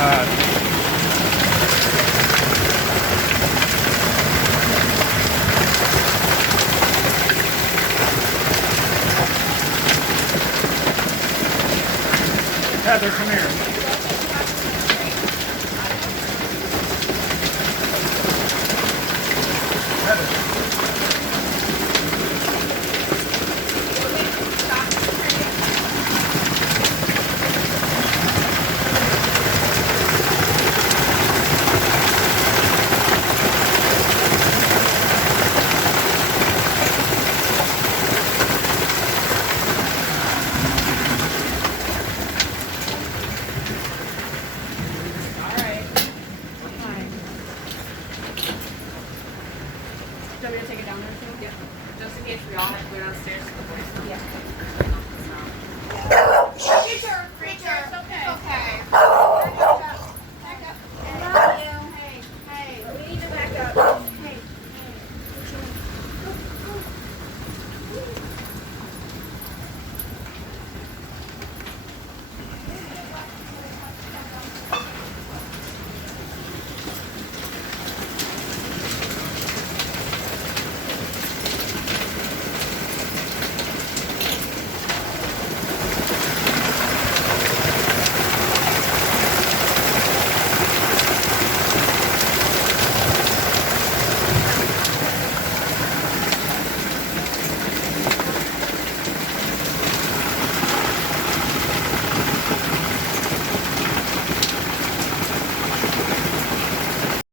God. Heather, come here. Do you want me to take it down there too? Yeah. Just in case we all have to go downstairs.